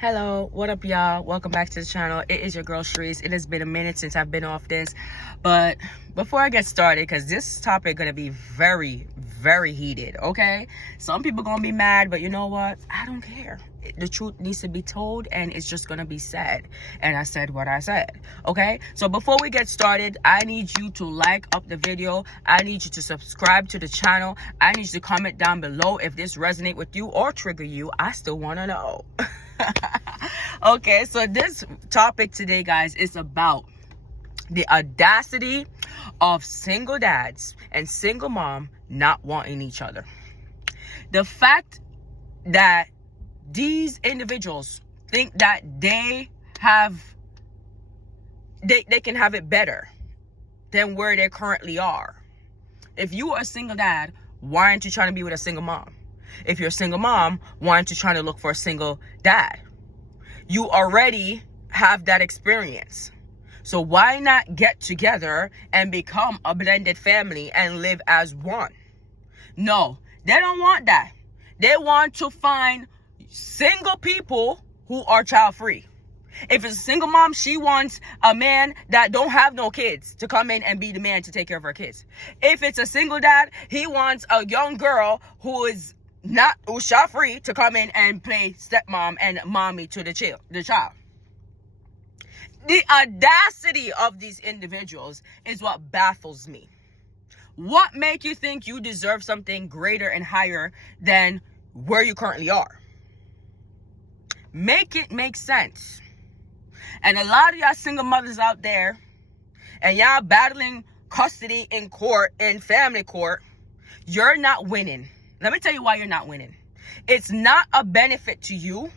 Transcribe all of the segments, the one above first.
Hello, what up y'all? Welcome back to the channel. It is your girl Shrees. It has been a minute since I've been off this, but before I get started, because this topic gonna be very heated, okay? Some people gonna be mad, but you know what? I don't care. The truth needs to be told, and it's just gonna be said. And I said what I said, okay? So before we get started, I need you to like up the video. I need you to subscribe to the channel. I need you to comment down below if this resonate with you or trigger you. I still want to know. Okay, so this topic today, guys, is about the audacity of single dads and single mom not wanting each other. The fact that these individuals think that they can have it better than where they currently are. If you are a single dad, why aren't you trying to be with a single mom? If you're a single mom, why aren't you trying to look for a single dad? You already have that experience. So why not get together and become a blended family and live as one? No, they don't want that. They want to find single people who are child free. If it's a single mom, she wants a man that don't have no kids to come in and be the man to take care of her kids. If it's a single dad, he wants a young girl who's child free to come in and play stepmom and mommy to the child. The audacity of these individuals is what baffles me. What make you think you deserve something greater and higher than where you currently are? Make it make sense. And a lot of y'all single mothers out there, and y'all battling custody in court, in family court, you're not winning. Let me tell you why you're not winning. It's not a benefit to you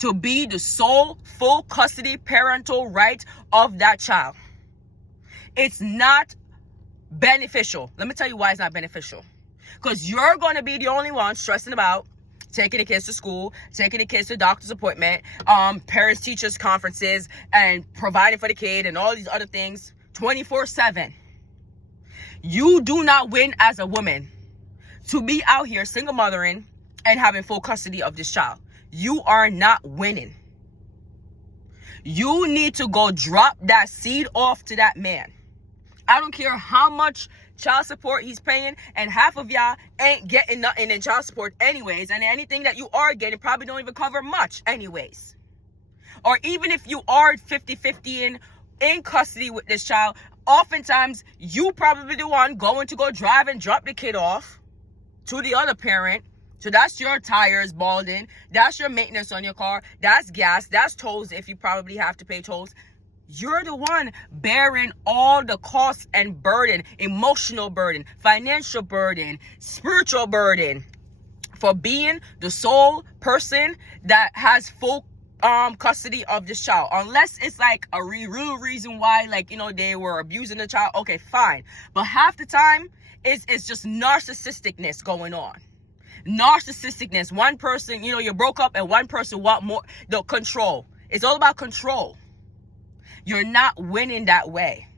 to be the sole full custody parental right of that child. It's not beneficial. Let me tell you why it's not beneficial. Because you're going to be the only one stressing about taking the kids to school, taking the kids to doctor's appointment, parents, teachers conferences, and providing for the kid and all these other things 24/7. You do not win as a woman to be out here single mothering and having full custody of this child. You are not winning. You need to go drop that seed off to that man. I don't care how much child support he's paying, and half of y'all ain't getting nothing in child support anyways, and anything that you are getting probably don't even cover much anyways. Or even if you are 50-50 in custody with this child, oftentimes you probably the one going to go drive and drop the kid off to the other parent. So that's your tires balding, that's your maintenance on your car, that's gas, that's tolls if you probably have to pay tolls. You're the one bearing all the costs and burden, emotional burden, financial burden, spiritual burden for being the sole person that has full custody of this child. Unless it's like a real reason why, like, you know, they were abusing the child. Okay, fine. But half the time, it's just narcissisticness going on. Narcissisticness. One person, you know, you broke up and one person want more, the control. It's all about control. You're not winning that way.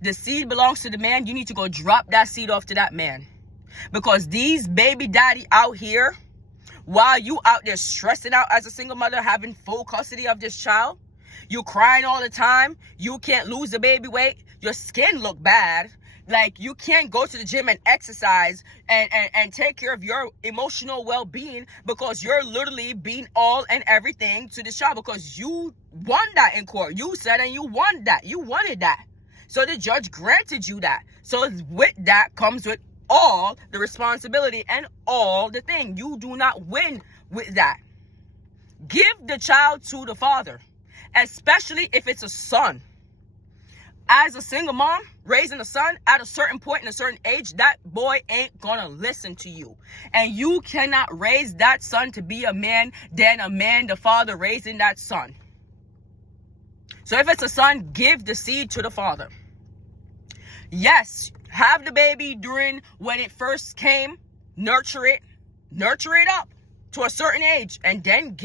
The seed belongs to the man. You need to go drop that seed off to that man. Because these baby daddy out here, while you out there stressing out as a single mother, having full custody of this child, you crying all the time, you can't lose the baby weight, your skin look bad, like you can't go to the gym and exercise and take care of your emotional well-being because you're literally being all and everything to this child because you won that in court. You said and you won that. You wanted that. So the judge granted you that. So with that comes with all the responsibility and all the thing. You do not win with that. Give the child to the father, especially if it's a son. As a single mom, raising a son at a certain point in a certain age, that boy ain't gonna listen to you. And you cannot raise that son to be a man, then a man, the father, raising that son. So if it's a son, give the seed to the father. Yes, have the baby during when it first came, nurture it up to a certain age, and then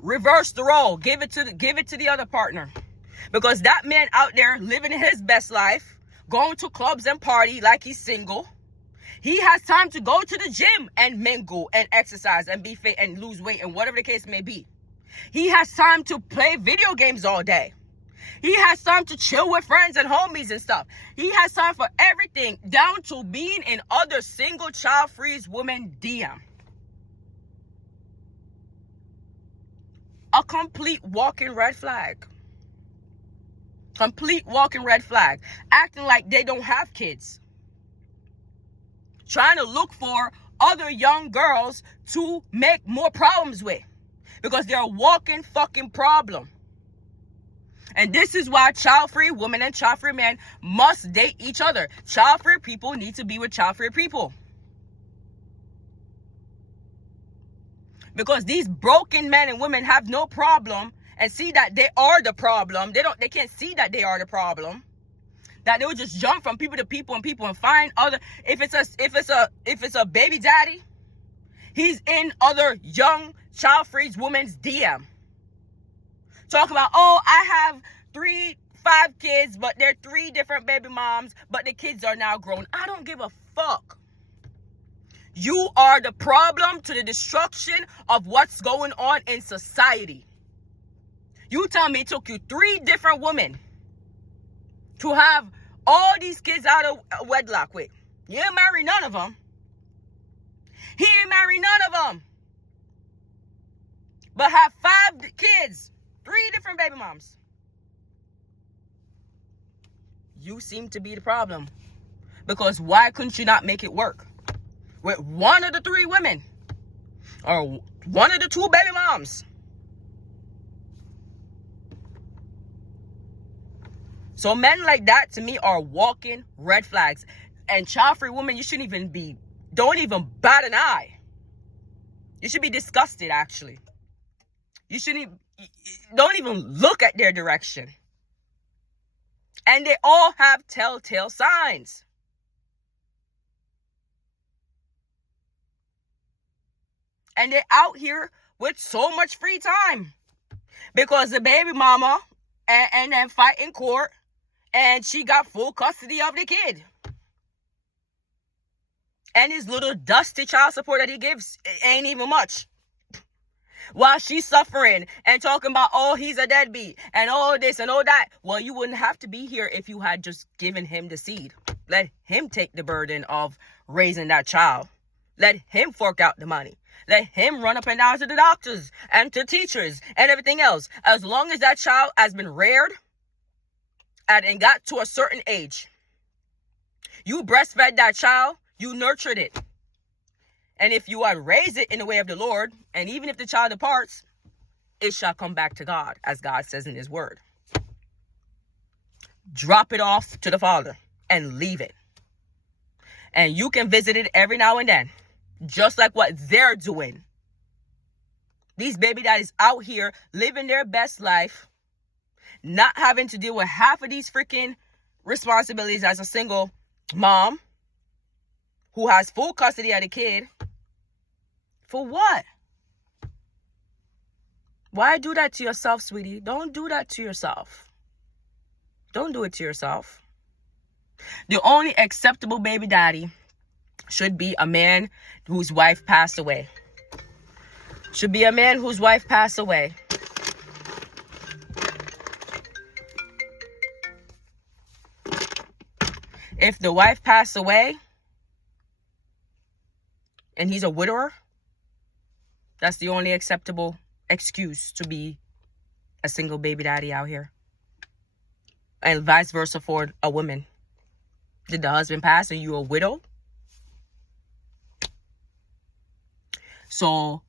reverse the role, give it to the other partner. Because that man out there living his best life, going to clubs and party like he's single, He has time to go to the gym and mingle and exercise and be fit and lose weight and whatever the case may be. He has time to play video games all day. He has time to chill with friends and homies and stuff. He has time for everything, down to being in other single child-free women DM. A complete walking red flag. Complete walking red flag. Acting like they don't have kids. Trying to look for other young girls to make more problems with. Because they're a walking fucking problem. And this is why child-free women and child-free men must date each other. Child-free people need to be with child-free people. Because these broken men and women have no problem and see that they are the problem. They can't see that they are the problem. That they will just jump from people to people and find other. If it's a baby daddy, he's in other young child-free women's DM. Talking about, oh, I have 5 kids, but they're 3 different baby moms, but the kids are now grown. I don't give a fuck. You are the problem to the destruction of what's going on in society. You tell me it took you 3 different women to have all these kids out of wedlock with. You ain't marry none of them. He ain't marry none of them. But have 5 kids. 3 different baby moms. You seem to be the problem. Because why couldn't you not make it work with one of the 3 women? Or one of the 2 baby moms? So men like that, to me, are walking red flags. And child-free women, you shouldn't even be, don't even bat an eye. You should be disgusted, actually. You shouldn't, don't even look at their direction. And they all have telltale signs. And they're out here with so much free time. Because the baby mama and then fight in court. And she got full custody of the kid. And his little dusty child support that he gives ain't even much. While she's suffering and talking about, oh, he's a deadbeat and all this and all that. Well, you wouldn't have to be here if you had just given him the seed. Let him take the burden of raising that child. Let him fork out the money. Let him run up and down to the doctors and to teachers and everything else. As long as that child has been reared and got to a certain age, you breastfed that child, you nurtured it. And if you raise it in the way of the Lord, and even if the child departs, it shall come back to God, as God says in his word. Drop it off to the Father and leave it. And you can visit it every now and then, just like what they're doing. These baby daddies out here living their best life, not having to deal with half of these freaking responsibilities as a single mom who has full custody of the kid. For what? Why do that to yourself, sweetie? Don't do that to yourself. Don't do it to yourself. The only acceptable baby daddy should be a man whose wife passed away. Should be a man whose wife passed away. If the wife passed away and he's a widower, that's the only acceptable excuse to be a single baby daddy out here. And vice versa for a woman. Did the husband pass and you a widow? So,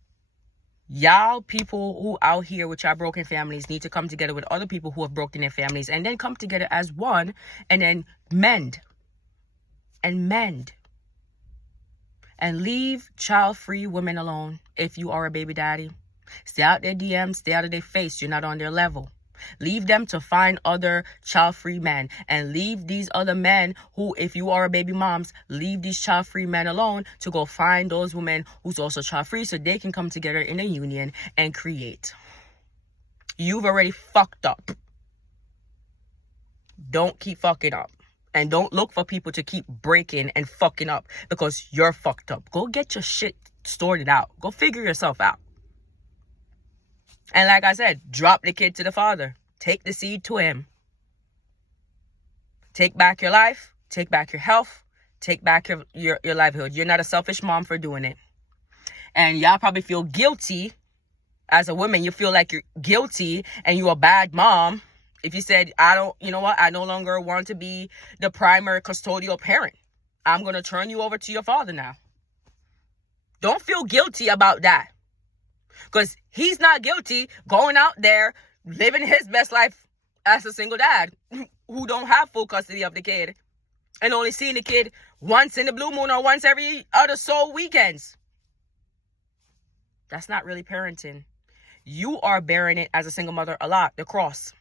y'all people who out here with y'all broken families need to come together with other people who have broken their families and then come together as one and then mend. And mend. And leave child-free women alone if you are a baby daddy. Stay out their DMs, stay out of their face. You're not on their level. Leave them to find other child-free men. And leave these other men who, if you are a baby moms, leave these child-free men alone to go find those women who's also child-free so they can come together in a union and create. You've already fucked up. Don't keep fucking up. And don't look for people to keep breaking and fucking up because you're fucked up. Go get your shit sorted out. Go figure yourself out. And like I said, drop the kid to the father. Take the seed to him. Take back your life. Take back your health. Take back your livelihood. You're not a selfish mom for doing it. And y'all probably feel guilty. As a woman, you feel like you're guilty and you're a bad mom if you said, you know what, I no longer want to be the primary custodial parent. I'm going to turn you over to your father now. Don't feel guilty about that. Because he's not guilty going out there living his best life as a single dad who don't have full custody of the kid and only seeing the kid once in the blue moon or once every other so weekends. That's not really parenting. You are bearing it as a single mother a lot, the cross.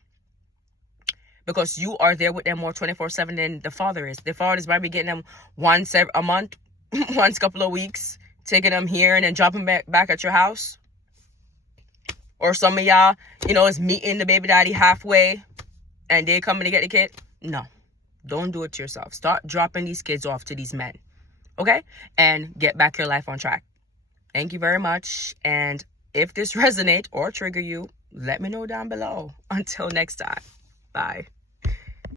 Because you are there with them more 24/7 than the father is. The father is probably getting them once a month, once a couple of weeks, taking them here and then dropping back at your house. Or some of y'all, is meeting the baby daddy halfway and they coming to get the kid. No, don't do it to yourself. Start dropping these kids off to these men. Okay? And get back your life on track. Thank you very much. And if this resonate or trigger you, let me know down below. Until next time. Bye.